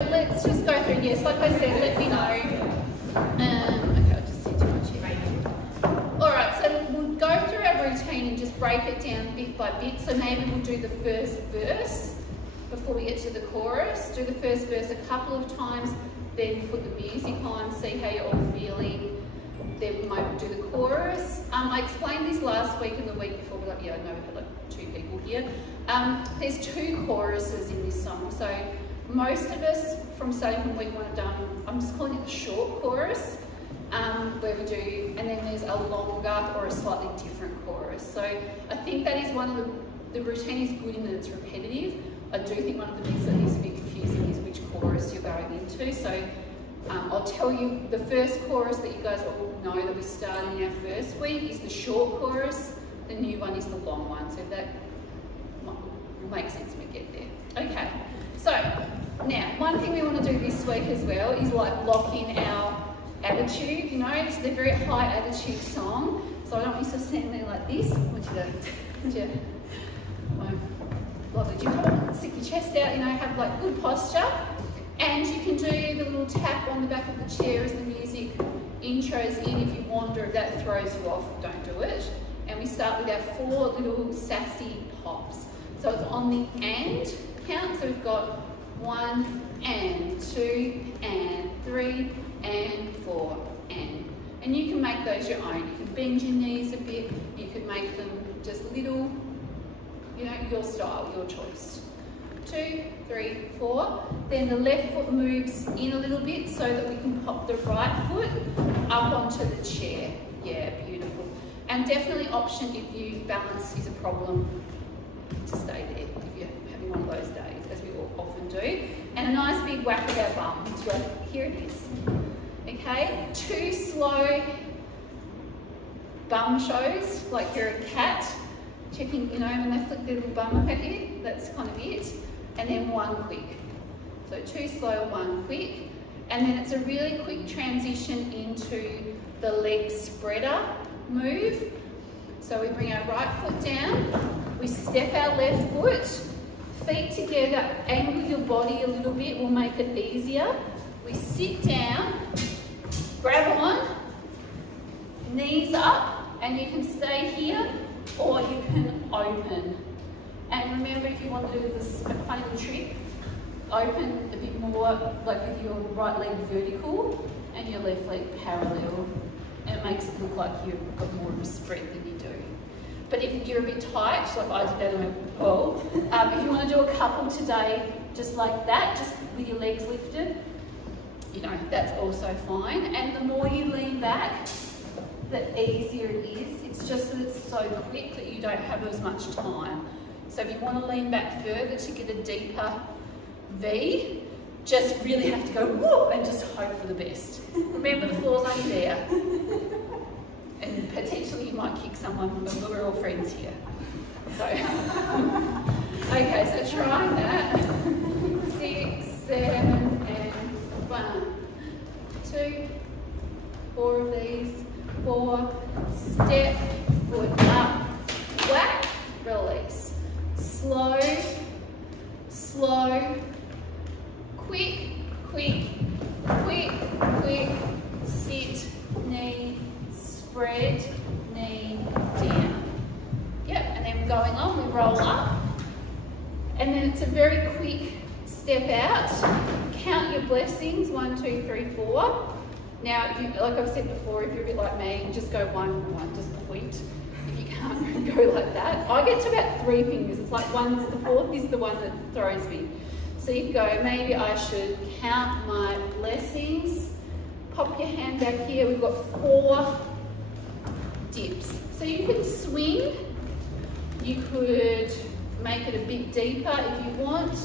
Let's just go through, yes, like I said, let me know. Okay, I'll just see too much here. Alright, so we'll go through our routine and just break it down bit by bit. So maybe we'll do the first verse before we get to the chorus. Do the first verse a couple of times, then put the music on, see how you're all feeling. Then we might do the chorus. I explained this last week and the week before, but yeah, I know we've had like 2 people here. There's 2 choruses in this song. So most of us from starting from week 1 have done, I'm just calling it the short chorus, where we do, and then there's a longer or a slightly different chorus. So I think that is one of the routine is good in that it's repetitive. I do think one of the things that is a bit confusing is which chorus you're going into. So I'll tell you the first chorus that you guys all know that we started in our first week is the short chorus. The new one is the long one. So that will make sense when we get there. Okay, so now one thing we want to do this week as well is like lock in our attitude. You know, it's a very high attitude song. So I don't want you to stand there like this. Lovely. Do you want to stick your chest out, you know, have like good posture. And you can do the little tap on the back of the chair as the music intros in. If you wander, if that throws you off, don't do it. And we start with our 4 little sassy pops. So it's on the and count. So we've got 1 and 2 and 3 and 4 and. And you can make those your own. You can bend your knees a bit. You can make them just little, you know, your style, your choice. 2, 3, 4. Then the left foot moves in a little bit so that we can pop the right foot up onto the chair. Yeah, beautiful. And definitely option if you balance is a problem to stay there if you're having one of those days, as we all often do. And a nice big whack of our bum. So here it is. Okay, 2 slow bum shows, like you're a cat checking, you know, when they flick their little bum up at you. That's kind of it. And then 1 quick. So 2 slow, 1 quick. And then it's a really quick transition into the leg spreader move. So we bring our right foot down, we step our left foot, feet together, angle your body a little bit, will make it easier. We sit down, grab on, knees up, and you can stay here or you can open. And remember, if you want to do this a funny little trick, open a bit more, like with your right leg vertical and your left leg parallel. And it makes it look like you've got more of a spread than you do. But if you're a bit tight, like I did that on my pole, if you want to do a couple today, just like that, just with your legs lifted, you know, that's also fine. And the more you lean back, the easier it is. It's just that it's so quick that you don't have as much time. So if you want to lean back further to get a deeper V, just really have to go whoop and just hope for the best. Remember, the floor's only there. And potentially you might kick someone, but we're all friends here. So, okay, so try that. 6, 7, and 1, 2, 4 of these. 4, step, foot up, whack, release. Slow, slow, quick, quick, quick, quick, sit, knee, spread, knee, down. Yep, and then going on, we roll up. And then it's a very quick step out. Count your blessings, 1, 2, 3, 4. Now, if you, like I've said before, if you're a bit like me, just go 1, 1, just point. If you can't go like that, I get to about 3 fingers. It's like the 4th is the one that throws me. So you go, maybe I should count my blessings. Pop your hand back here. We've got 4 dips. So you could swing. You could make it a bit deeper if you want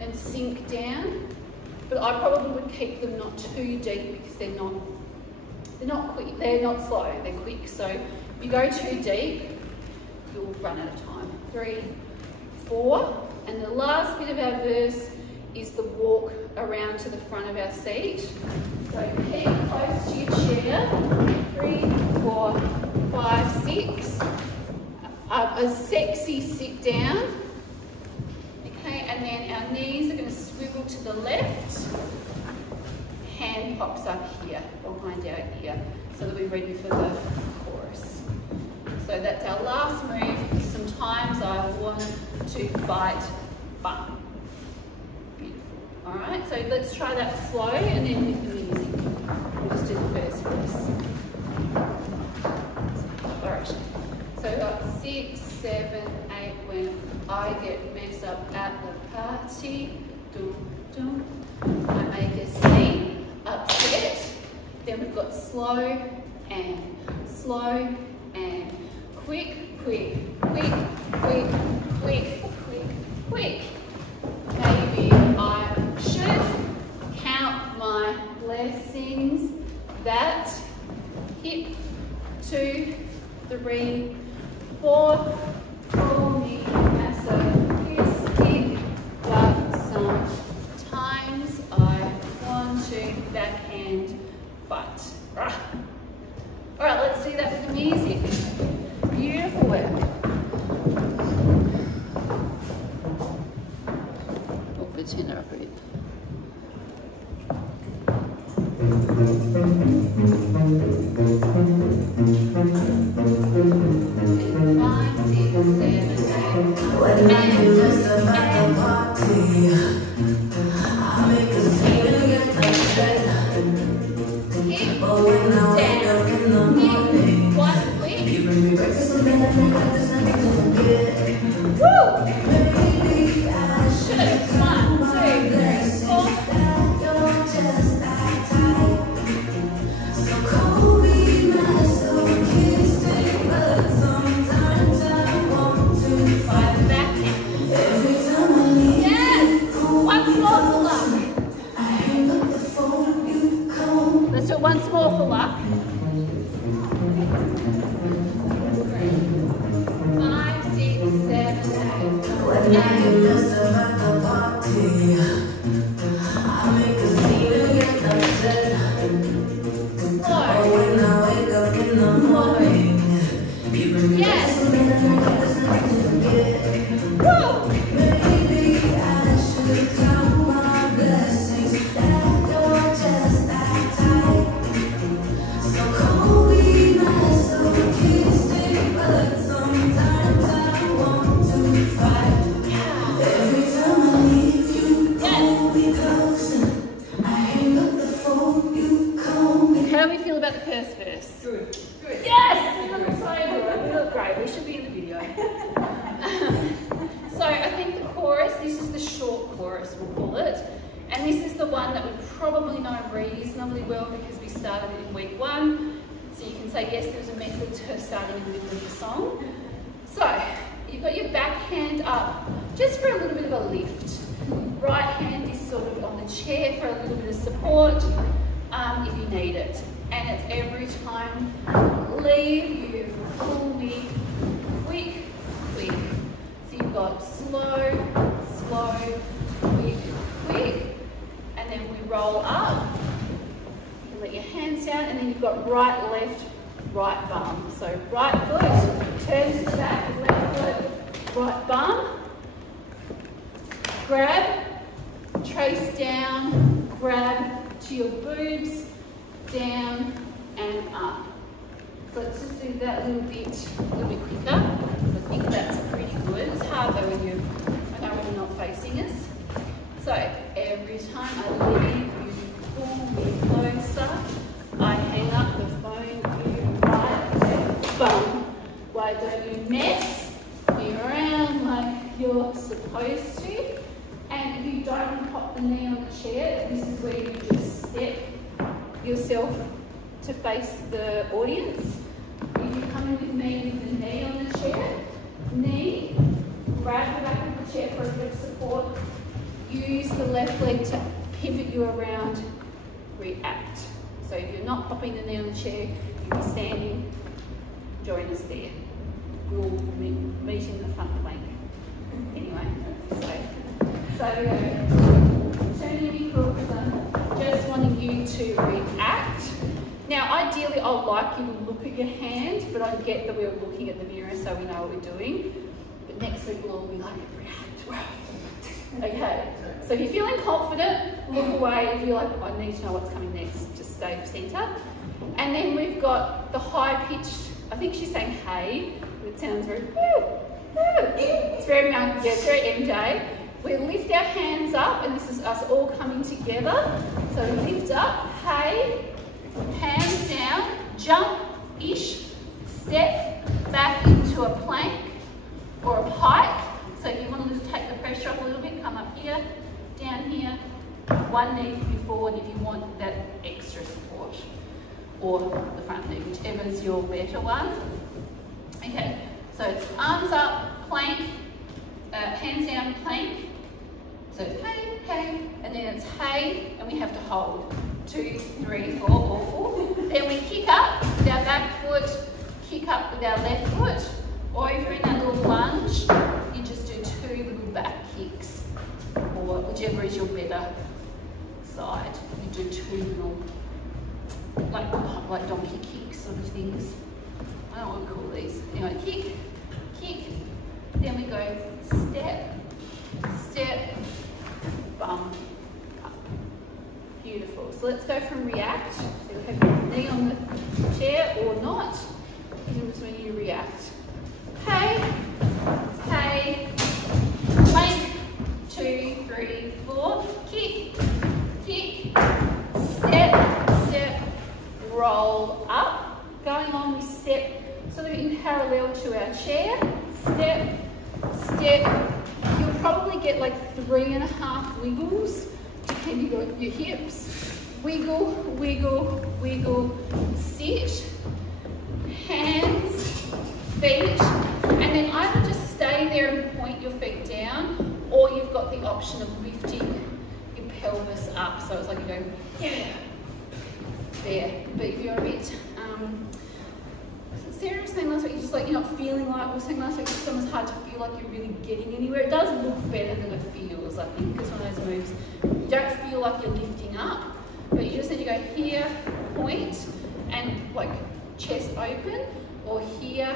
and sink down. But I probably would keep them not too deep because they're not quick, they're not slow, they're quick. So if you go too deep, you'll run out of time. 3, 4, and the last bit of our verse is the walk around to the front of our seat. So keep close to your chair. 3, 4, 5, 6. A sexy sit down. Okay, and then our knees are going to swivel swivel to the left, hand pops up here, behind our ear, so that we're ready for the chorus. So that's our last move. Sometimes I want to bite bum. Beautiful. All right, so let's try that slow and then with the music. We'll just do the first verse. All right, so we've got 6, 7, 8, when I get messed up at the party. Dum, dum. I make a scene, upset. Then we've got slow and quick, quick, quick, quick, quick, quick, quick. Maybe I should count my blessings. That hip, 2, 3, 4. Call me masochistic, but sometimes I want to backhand fight. All right, let's do that with the music. Beautiful work. Oh, good tenor up a bit. 5, 6, 7, 8. When I get dressed up at the party, I make a scene and get upset. But when I wake up in the morning, you bring me breakfast and then I think there's nothing to forget. Woo! Maybe I should 1, 2, 3, 4. You're just that type. So call me masochistic, but sometimes I want to fight. Every time I leave, Yes! Once more for luck. I hang up the phone, you call. Let's do it once more for luck. 5, 6, 7, 8. When I get dressed up at the party, I make a scene and get upset. But when I wake up in the morning, you bring me back something that I think there's nothing to forget. Woo! Maybe I should count my blessings, that you're just that type. So call me masochistic, but sometimes I want to fight. Every time I leave, you pull me closer. I hang up the phone, you call me. How do we feel about the first verse? Good. Good. Yes! We look so good. We look great. We should be in the video. So I think the chorus, this is the short chorus, we'll call it. And this is the one that we probably know reasonably well because we started it in week 1. So you can say, yes, there's a method to starting in the middle of the song. So you've got your back hand up just for a little bit of a lift. Right hand is sort of on the chair for a little bit of support if you need it. And it's every time leave, you pull me quick, quick. So you've got slow, quick, quick. And then we roll up. You can let your hands down, and then you've got right, left, right bum. So right foot, turn to the back, left foot, right bum. Grab, trace down, grab to your boobs, down and up. So let's just do that a little bit quicker. I think that's pretty good. It's hard though when you're not facing us. So every time I leave, you pull me closer. I hang up the phone, you right there, bum. Why don't you mess me around like you're supposed to? And if you don't want to pop the knee on the chair, this is where you just step yourself to face the audience. You can come in with me with the knee on the chair. Knee, grab the back of the chair for a bit of support. Use the left leg to pivot you around, react. So if you're not popping the knee on the chair, you'll be standing, join us there. We'll meet in the front plank. Anyway, so turning me closer, just wanting you to react. Now, ideally, I'd like you to look at your hand, but I get that we're looking at the mirror so we know what we're doing. But next week, we'll all be like, react. Okay, so if you're feeling confident, look away. If you're like, I need to know what's coming next, just stay centre. And then we've got the high-pitched, I think she's saying hey, but it sounds very, woo, woo. It's very, yeah, it's very MJ. We lift our hands up, and this is us all coming together. So lift up, hey, hands down, jump-ish, step back into a plank or a pike. So if you want to take the pressure off a little bit, come up here, down here, one knee can be forward if you want that extra support, or the front knee, whichever is your better one. Okay, so it's arms up, plank, hands down, plank. So it's hey, hey, and then it's hey, and we have to hold. 2, 3, 4, all 4. Then we kick up with our back foot, kick up with our left foot. Over in that little lunge, you just do 2 little back kicks, or whichever is your better side. You do 2 little, like donkey kicks sort of things. I don't know what we call these. Anyway, kick, kick, then we go step, step, bum, up. Beautiful. So let's go from react. So you'll have your knee on the chair or not. This is when you react. Hey, hey, plank, 2, 3, 4, kick, kick, step, step, roll up. Going on, we step sort of in parallel to our chair. Step, step. You'll probably get like 3.5 wiggles, depending on your hips. Wiggle, wiggle, wiggle, sit, hands, feet, and then either just stay there and point your feet down, or you've got the option of lifting your pelvis up. So it's like you're going, yeah, there. But if you're a bit, Sarah was saying last week, you're just like, you're not feeling like, we were saying last week, it's sometimes hard to feel like you're really getting anywhere. It does look better than it feels, I think, because one of those moves, you don't feel like you're lifting up, but you just need to go here, point, and like chest open, or here,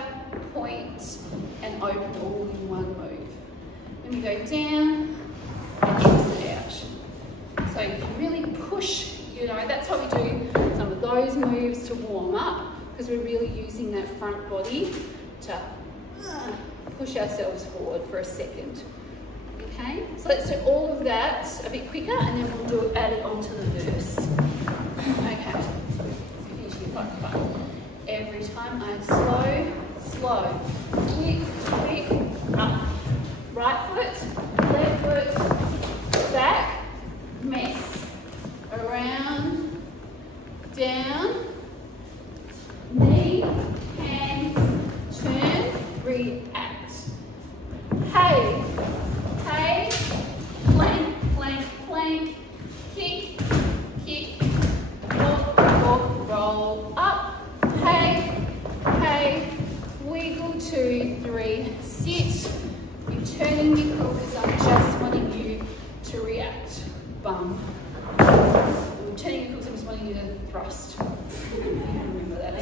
point, and open all in one move. Then we go down, and twist it out. So you can really push, you know, that's how we do some of those moves to warm up, because we're really using that front body to push ourselves forward for a second. Okay, so let's do all of that a bit quicker, and then we'll add it onto the verse. Okay, so usually quite fun. Every time I slow, slow, quick, quick, up. Right foot, left foot, back, mess, around, down, knee, hands, turn, react. Hey, hey, plank, plank, plank, kick, kick, walk, walk, roll up. Hey, hey, wiggle, 2, 3, sit. You're turning your pelvis up, just wanting you to react. Bum. You're turning your pelvis, I'm just wanting you to thrust. Remember that.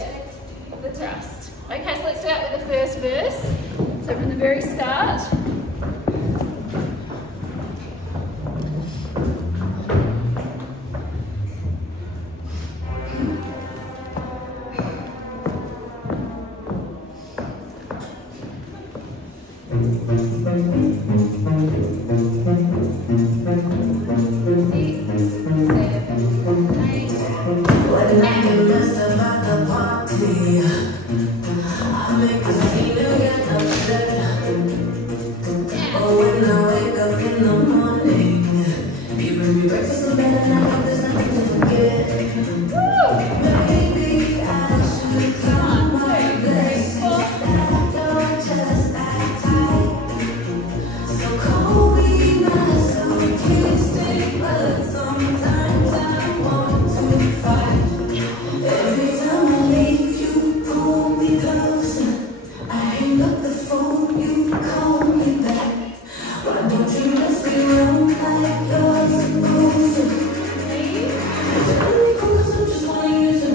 The thrust. Okay, so let's start with the first verse. So from the very start. Just wanna use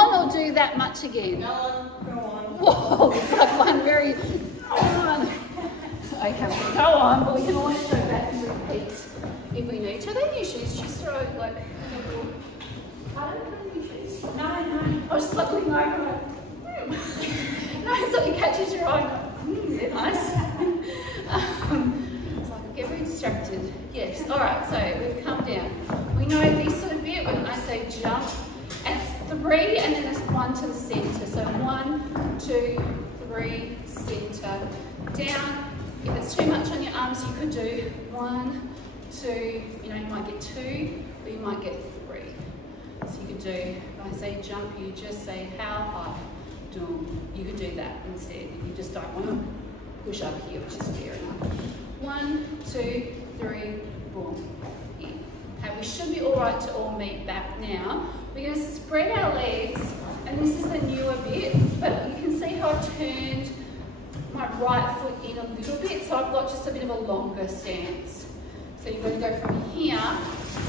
on or do that much again? Go on. Whoa, it's like one very, go on. Okay, we'll go on, but we can always go back and repeat if we need to. They're new shoes, just throw like, pardon, new shoes? No. I was just like looking over like, no, something catches your eye, they're nice. It's like I get very distracted. Yes, all right, so we've come down. We know this sort of bit when I say jump, and it's 3 and then it's 1 to the center. So 1, 2, 3, center, down. If it's too much on your arms, you could do 1, 2, you might get 2, or you might get 3. So you could do, if I say jump, you just say how high, you could do that instead. You just don't want to push up here, which is fair enough. 1, 2, 3, boom, in. Okay, we should be all right to all meet back now. We're going to spread our legs, and this is the newer bit, but you can see how I've turned my right foot in a little bit, so I've got just a bit of a longer stance. So you're going to go from here,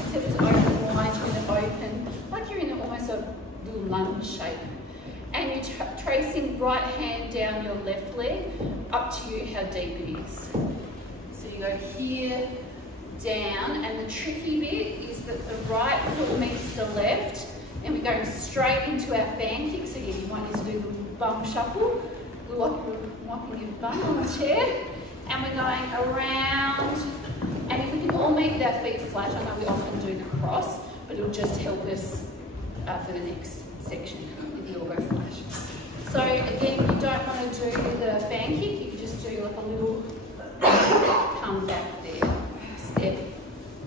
instead of just open wide, you're going to open, like you're in almost a little lunge shape. And you're tracing right hand down your left leg, up to you how deep it is. So you go here, down, and the tricky bit is that the right foot meets the left, and we're going straight into our fan kick. So yeah, you might need to do the bum shuffle, like we're mopping your bum on the chair, and we're going around, and if we can all meet with our feet flat, I know we often do the cross, but it'll just help us for the next section if you all go flat. So again, if you don't want to do the fan kick, you can just do like a little come back there, step.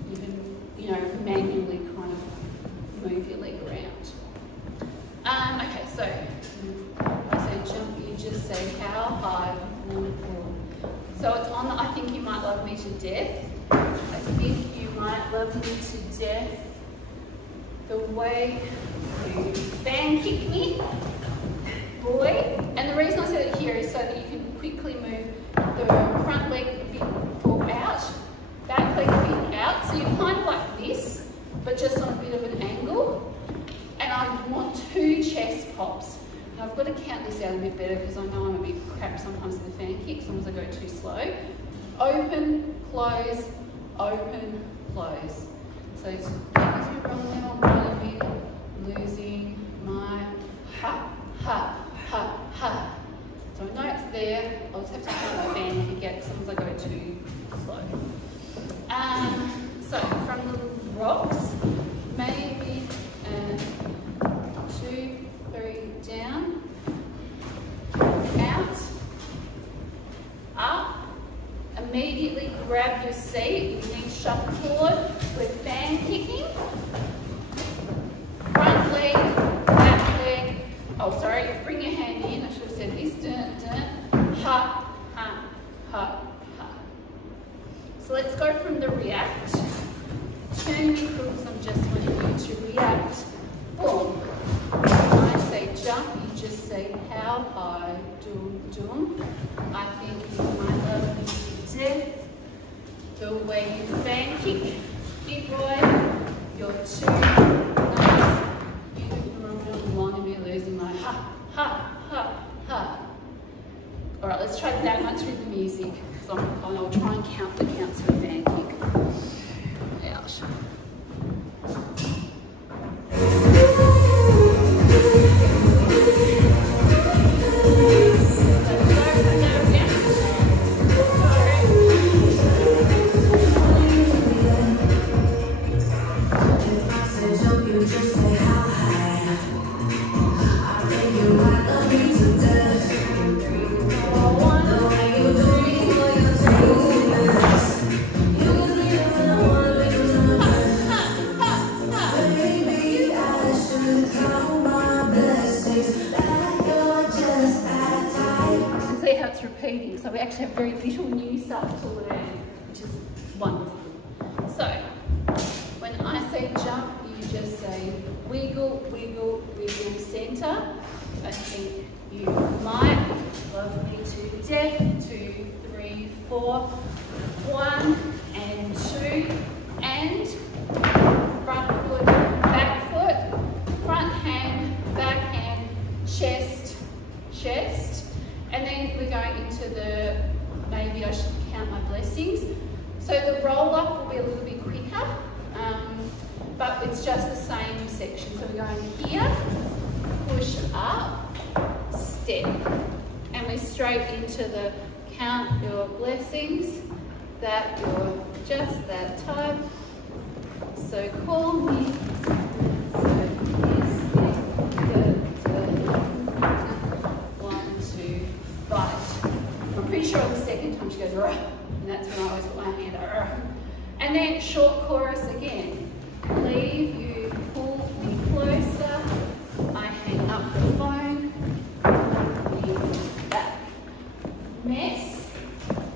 You can, manually kind of move your leg around. Okay, so I say jump, you just say how high. So it's on, I think you might love me to death. I think you might love me to death. The way you fan kick me, boy. And the reason I said it here is so that you can quickly move the front leg a bit out, back leg a bit out. So you're kind of like this, but just on a bit of an angle. And I want 2 chest pops. Now I've got to count this out a bit better because I know I'm a bit crap sometimes with the fan kick, sometimes I go too slow. Open, close, open, close. So as we run down right a bit, losing my ha, ha, ha, ha. So I know it's there, I'll just have to count the fan kick out because sometimes I go too slow. So from the rocks, maybe 2, 3, down, out, up, immediately grab your seat, you need shuffle forward, we're fan kicking, front leg, back leg, oh sorry, bring your hand in, I should have said this, ha, ha, ha, ha. So let's go from the react, turn me because I'm just wanting you to react, boom. When I say jump, you just say how high, doom, doom. I think you might love me to death. The way you fan kick, big boy, you're too nice. You can run along and be losing my ha, ha, ha, ha. All right, let's try that much with the music, because I'll try and count the counts for the fan kick. Ouch. Repeating, so we actually have very little new stuff to learn, which is wonderful. So when I say jump, you just say wiggle, wiggle, wiggle, center. I think you might love me to death. 2, 3, 4, 1 and 2, and front foot, front hand, back hand. chest. And then we're going into the, maybe I should count my blessings. So the roll up will be a little bit quicker, but it's just the same section. So we're going here, push up, step, and we're straight into the count your blessings, that you're just that type. So call me. I'm pretty sure on the second time she goes, rah, and that's when I always put my hand out, rah. And then short chorus again. Leave, you pull me closer, I hang up the phone, me back. Mess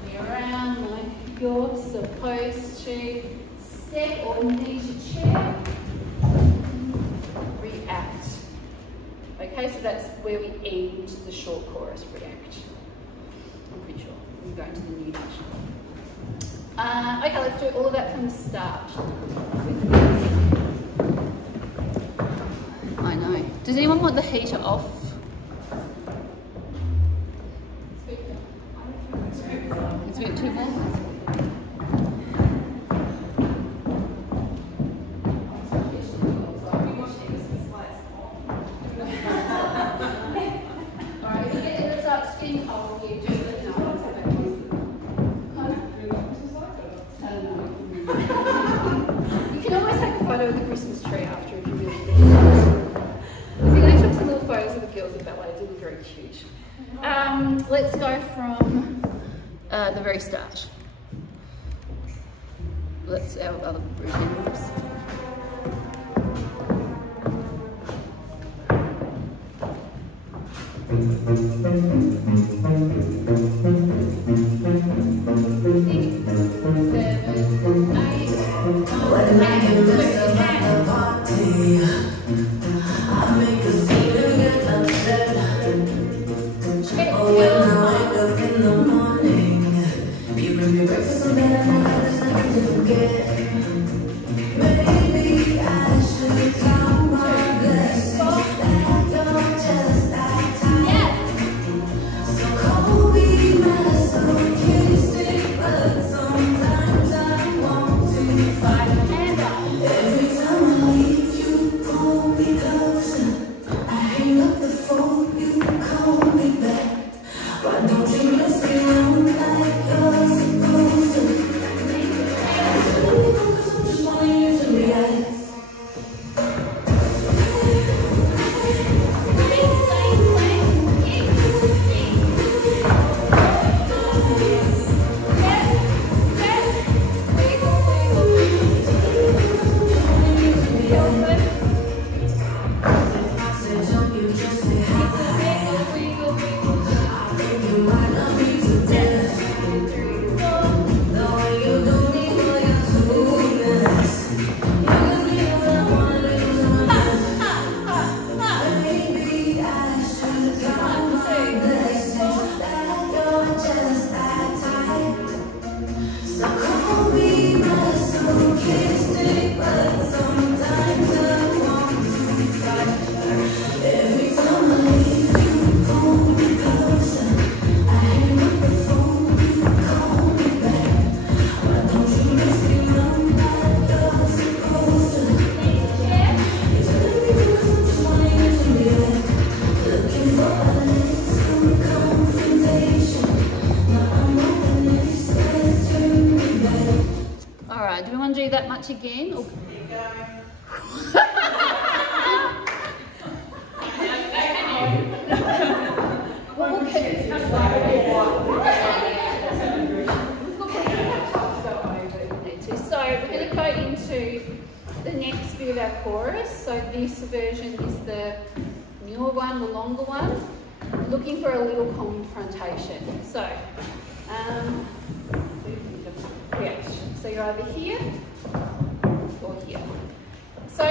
me around like you're supposed to. Step or need to chair, react. Okay, so that's where we end the short chorus, react. I'm pretty sure. We're going to the new bit. Okay, let's do all of that from the start. I know. Does anyone want the heater off? It's a bit too warm. Of the Christmas tree after if you really think. If you're going to take some little photos of the girls at ballet, it'll be very cute. Let's go from the very start. That's our other routine. Do we want to do that much again? Or... So we're going to go into the next bit of our chorus. So this version is the newer one, the longer one. We're looking for a little confrontation. So, so you're either here or here. So